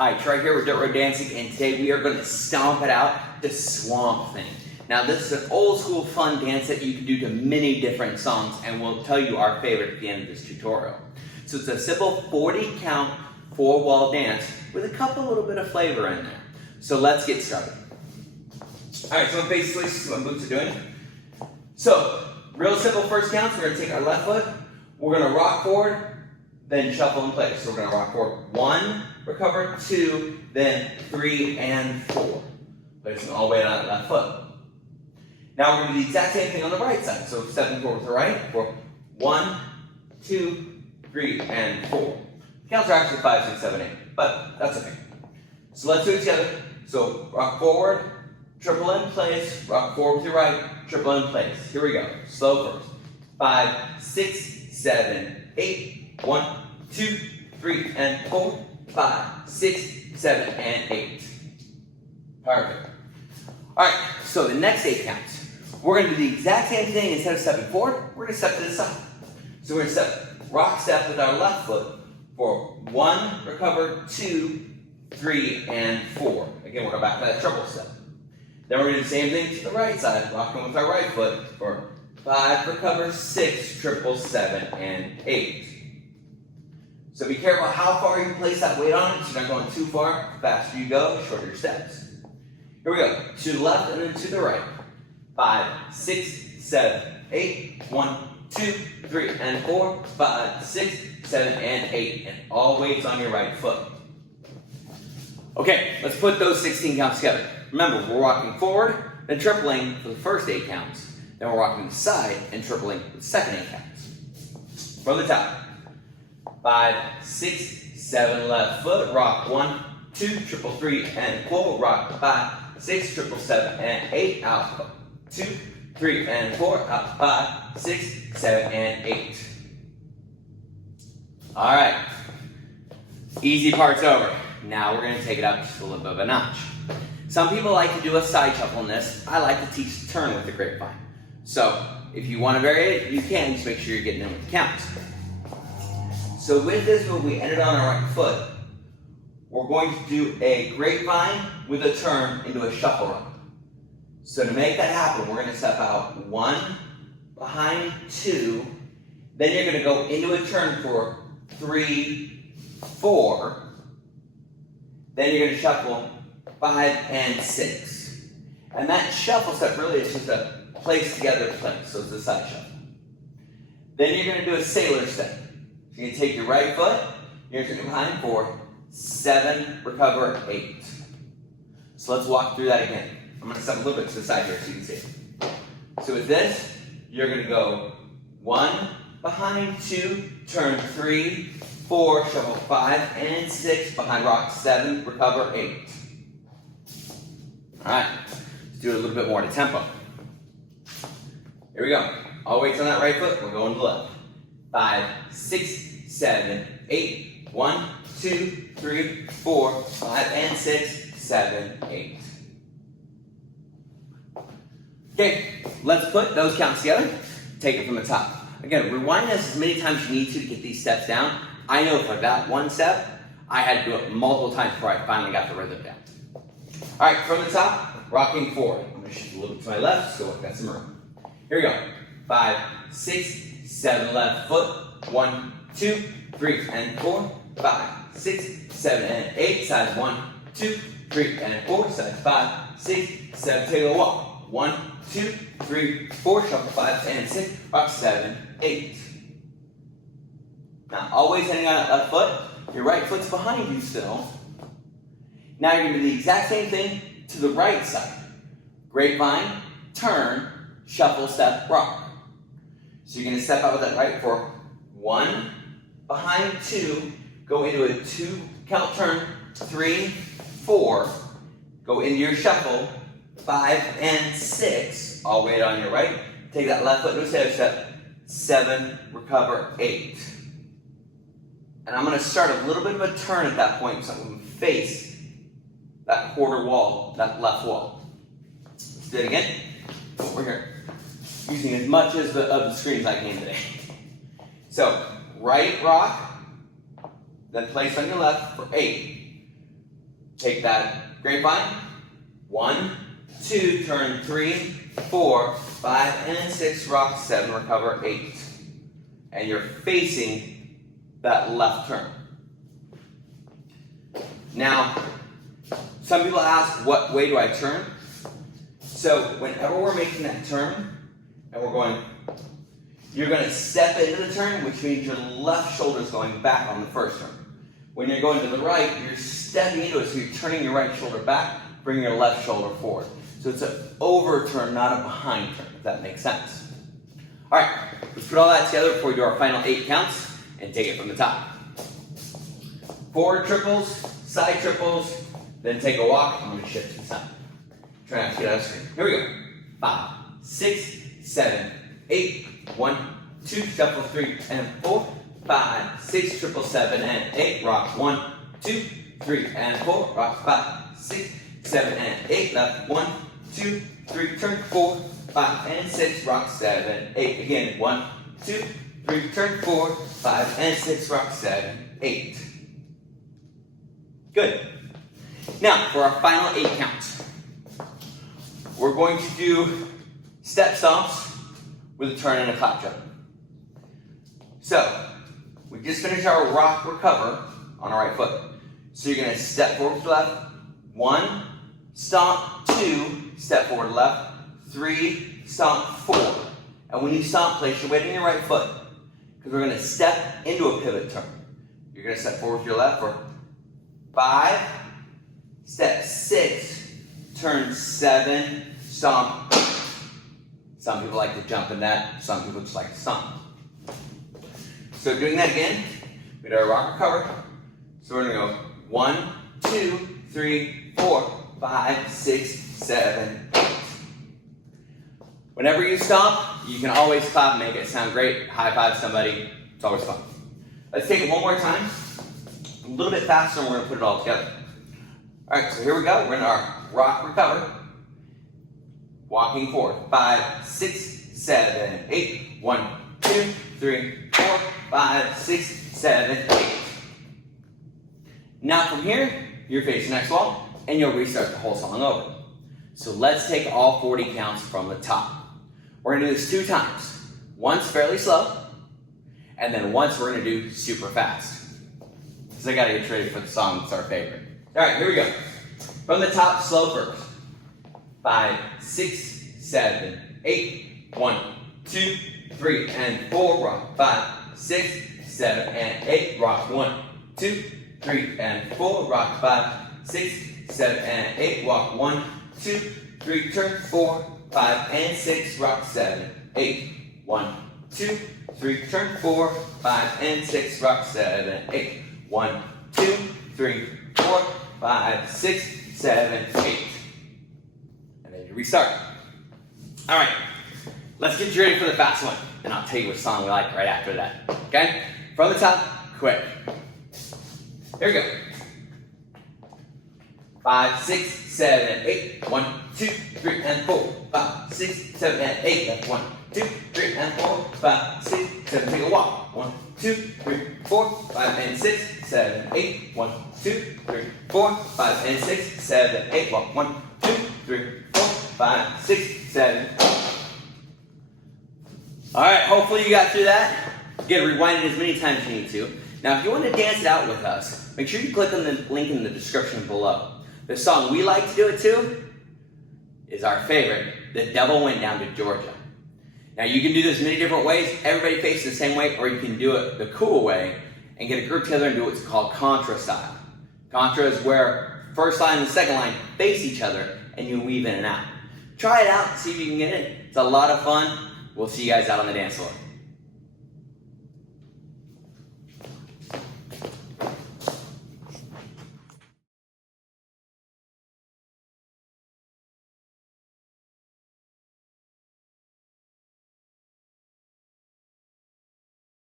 Hi, Trey here with Dirt Road Dancing, and today we are going to stomp it out the Swamp Thing. Now this is an old school fun dance that you can do to many different songs, and we'll tell you our favorite at the end of this tutorial. So it's a simple 40 count 4-wall dance with a couple little bit of flavor in there. So let's get started. Alright, so basically this is what boots are doing. So, real simple first counts. We're going to take our left foot, we're going to rock forward, then shuffle in place. So we're going to rock forward 1, recover 2, then 3 and 4. Placing all the way down that left foot. Now we're going to do the exact same thing on the right side. So stepping forward to the right for 1, 2, 3, and 4. The counts are actually 5, 6, 7, 8, but that's okay. So let's do it together. So rock forward, triple in place, rock forward to the right, triple in place. Here we go. Slow first. 5, 6, 7, 8. 1, 2, 3, and 4. 5, 6, 7, and 8. Perfect. Alright, so the next 8 counts. We're going to do the exact same thing. Instead of stepping forward, we're going to step to the side. So we're going to rock step with our left foot for 1, recover, 2, 3, and 4. Again, we're going back to that triple step. Then we're going to do the same thing to the right side, rocking with our right foot for 5, recover, 6, triple, 7, and 8. So be careful how far you place that weight on it, so you're not going too far. The faster you go, shorter your steps. Here we go. To the left and then to the right. 5, 6, 7, 8. 1, 2, 3, and 4. 5, 6, 7, and 8. And all weights on your right foot. Okay, let's put those 16 counts together. Remember, we're rocking forward, then tripling for the first 8 counts. Then we're rocking to the side and tripling for the second 8 counts. From the top. 5, 6, 7, left foot, rock 1, 2, triple 3, and 4, rock 5, 6, triple 7, and 8, out 2, 3, and 4, out 5, 6, 7, and 8. Alright, easy part's over. Now we're going to take it up just a little bit of a notch. Some people like to do a side shuffle in this. I like to teach turn with the grapevine. So, if you want to vary it, you can, just make sure you're getting in with the counts. So with this move, we ended on our right foot. We're going to do a grapevine with a turn into a shuffle rock. So to make that happen, we're going to step out 1, behind 2, then you're going to go into a turn for 3, 4, then you're going to shuffle 5 and 6. And that shuffle step really is just a place together place, so it's a side shuffle. Then you're going to do a sailor step. So you're going to take your right foot, you're going to go behind 4, 7, recover, 8. So let's walk through that again. I'm going to step a little bit to the side here so you can see it. So with this, you're going to go 1, behind 2, turn 3, 4, shuffle 5 and 6, behind rock 7, recover 8. Alright, let's do it a little bit more to tempo. Here we go. All weights on that right foot, we're going to the left. 5, 6, 7, 8. 1, 2, 3, 4, 5, and 6, 7, 8. Okay, let's put those counts together. Take it from the top. Again, rewind this as many times as you need to get these steps down. I know for that one step, I had to do it multiple times before I finally got the rhythm down. All right, from the top, rocking forward. I'm going to shift a little bit to my left, so I've got some room. Here we go. 5, 6, 7, left foot. 1, 2, 3, and 4. 5, 6, 7, and 8. Sides 1, 2, 3, and 4. Sides 5, 6, 7. Take a walk. 1, 2, 3, 4. Shuffle 5 and 6. Rock 7, 8. Now, always hitting on that left foot. Your right foot's behind you still. Now you're going to do the exact same thing to the right side. Grapevine, turn, shuffle, step, rock. So you're going to step out with that right for 1, behind 2, go into a 2 count turn, 3, 4, go into your shuffle, 5 and 6, all weight on your right. Take that left foot into a sailor step, 7, recover, 8. And I'm going to start a little bit of a turn at that point so I'm going to face that quarter wall, that left wall. Let's do it again. Over here. Using as much of the screen as I can today. So, right rock, then place on your left for 8. Take that grapevine. 1, 2, turn 3, 4, 5, and 6, rock 7, recover 8. And you're facing that left turn. Now, some people ask, what way do I turn? So whenever we're making that turn, and we're going, you're going to step into the turn, which means your left shoulder is going back on the first turn. When you're going to the right, you're stepping into it, so you're turning your right shoulder back, bringing your left shoulder forward. So it's an overturn, not a behind turn, if that makes sense. All right, let's put all that together before we do our final 8 counts and take it from the top. Forward triples, side triples, then take a walk. I'm going to shift to the side. Try not to get out of the screen. Here we go. 5, 6, 7, 8. 1, 2, shuffle 3 and 4. 5, 6, triple 7 and 8. Rock 1, 2, 3 and 4. Rock 5, 6, 7 and 8. Left 1, 2, 3. Turn 4, 5 and 6. Rock 7, 8. Again 1, 2, 3. Turn 4, 5 and 6. Rock 7, 8. Good. Now for our final 8 counts, we're going to do step stomps with a turn and a clap jump. So, we just finished our rock recover on our right foot. So you're going to step forward to left, 1, stomp, 2, step forward left, 3, stomp, 4. And when you stomp, place your weight on your right foot, because we're going to step into a pivot turn. You're going to step forward to your left for 5, step 6, turn 7, stomp. Some people like to jump in that, some people just like to stomp. So doing that again, we do our rock recover. So we're going to go 1, 2, 3, 4, 5, 6, 7, 8. Whenever you stomp, you can always clap and make it sound great. High five somebody, it's always fun. Let's take it one more time, a little bit faster, and we're going to put it all together. All right, so here we go. We're in our rock recover. Walking forward. 5, 6, 7, 8. 1, 2, 3, 4, 5, 6, 7, 8. Now from here, you're facing the next wall, and you'll restart the whole song over. So let's take all 40 counts from the top. We're going to do this 2 times. Once fairly slow, and then once we're going to do super fast. Because I got to get ready for the song that's our favorite. All right, here we go. From the top, slow first. 5, 6, 7, 8. 1, 2, 3, and 4. Rock 5, 6, 7, and 8. Rock 1, 2, 3, and 4. Rock 5, 6, 7, and 8. Walk 1, 2, 3. Turn 4, 5, and 6. Rock 7, 8. 1, 2, 3. Turn 4, 5, and 6. Rock 7, 8. 1, 2, 3, 4, 5, 6, 7, 8. And then you restart. All right, let's get you ready for the fast one, and I'll tell you which song we like right after that. Okay? From the top, quick. Here we go. 5, 6, 7, 8. 1, 2, 3, and 4. 5, 6, 7, and 8. That's 1, 2, 3, and 4. 5, 6, 7. Take a walk. 1, 2, 3, 4, 5, and 6, 7, 8. 1, 2, 3, 4, 5, and 6, 7, 8. Walk. 1, 2, 3, 4, 5, 6, 7. All right, hopefully you got through that. Again, rewind it as many times as you need to. Now, if you want to dance it out with us, make sure you click on the link in the description below. The song we like to do it to is our favorite, The Devil Went Down to Georgia. Now, you can do this many different ways. Everybody faces the same way, or you can do it the cool way and get a group together and do what's called contra style. Contra is where first line and the second line face each other, and you weave in and out. Try it out, see if you can get it. It's a lot of fun. We'll see you guys out on the dance floor.